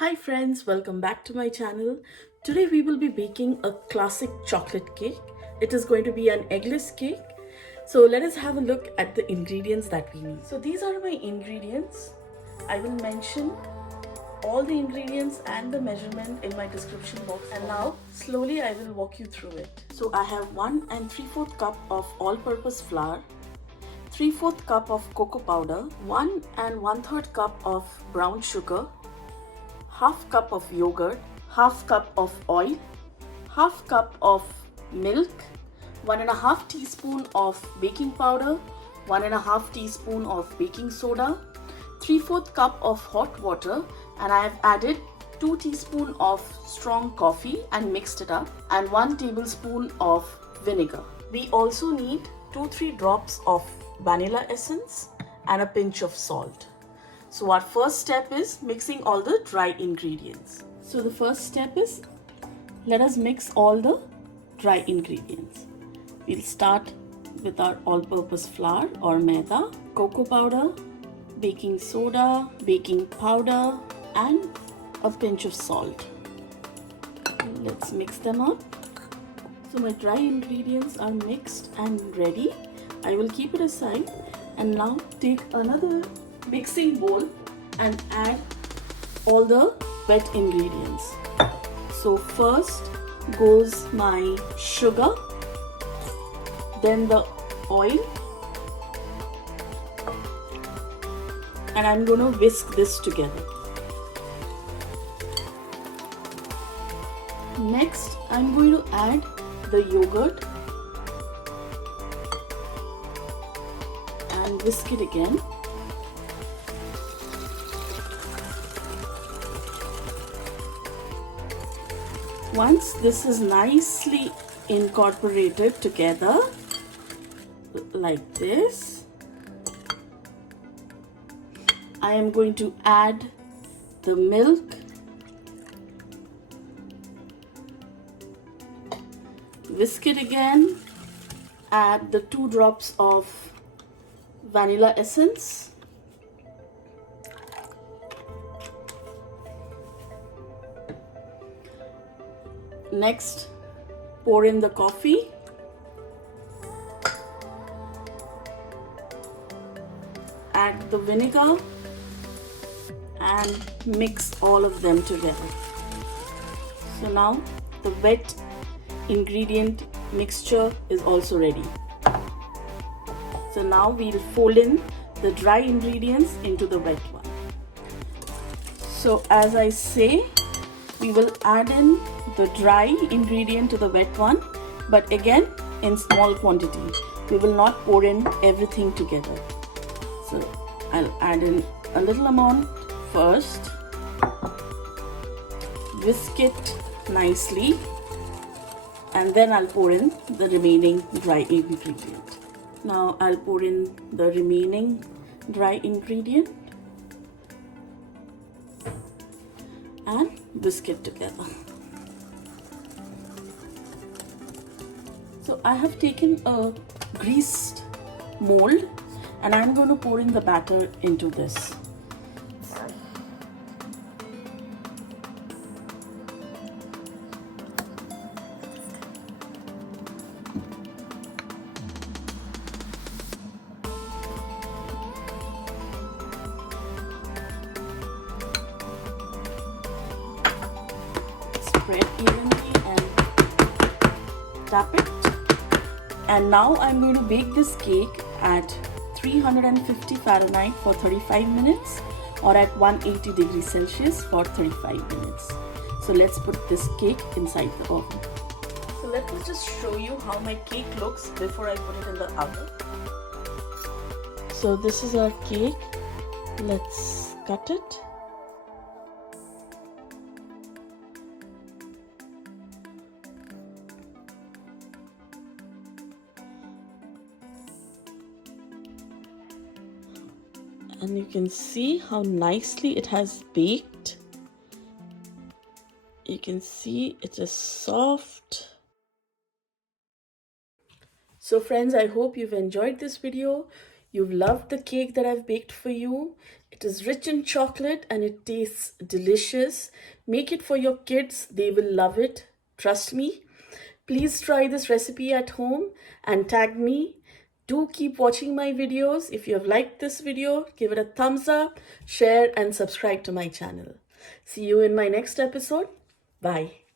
Hi friends, welcome back to my channel. Today we will be baking a classic chocolate cake. It is going to be an eggless cake. So let us have a look at the ingredients that we need. So these are my ingredients. I will mention all the ingredients and the measurement in my description box, and now slowly I will walk you through it. So I have 1 3/4 cup of all-purpose flour, 3/4 cup of cocoa powder, 1 1/3 cup of brown sugar, half cup of yogurt, half cup of oil, half cup of milk, 1.5 teaspoon of baking powder, 1.5 teaspoon of baking soda, 3/4 cup of hot water, and I have added 2 teaspoon of strong coffee and mixed it up, and 1 tablespoon of vinegar. We also need 2-3 drops of vanilla essence and a pinch of salt. So our first step is mixing all the dry ingredients. So the first step is, let us mix all the dry ingredients. We'll start with our all-purpose flour or maida, cocoa powder, baking soda, baking powder, and a pinch of salt. Let's mix them up. So my dry ingredients are mixed and ready. I will keep it aside and now take another mixing bowl and add all the wet ingredients. So first goes my sugar, then the oil, and I'm going to whisk this together. Next, I'm going to add the yogurt and whisk it again. Once this is nicely incorporated together like this, I am going to add the milk, whisk it again, add the 2 drops of vanilla essence, next pour in the coffee, add the vinegar, and mix all of them together. So now the wet ingredient mixture is also ready. So now we'll fold in the dry ingredients into the wet one. So as I say, we will add in the dry ingredient to the wet one, but again in small quantity. We will not pour in everything together. So I'll add in a little amount first, whisk it nicely, and then I'll pour in the remaining dry ingredient. Now I'll pour in the remaining dry ingredient and whisk it together. So I have taken a greased mold and I'm going to pour in the batter into this. Spread evenly and tap it. And now I'm going to bake this cake at 350 Fahrenheit for 35 minutes or at 180 degrees Celsius for 35 minutes. So let's put this cake inside the oven. So let me just show you how my cake looks before I put it in the oven. So this is our cake. Let's cut it. And you can see how nicely it has baked. You can see it is soft. So friends, I hope you've enjoyed this video. You've loved the cake that I've baked for you. It is rich in chocolate and it tastes delicious. Make it for your kids, they will love it. Trust me. Please try this recipe at home and tag me. Do keep watching my videos. If you have liked this video, give it a thumbs up, share, and subscribe to my channel. See you in my next episode. Bye.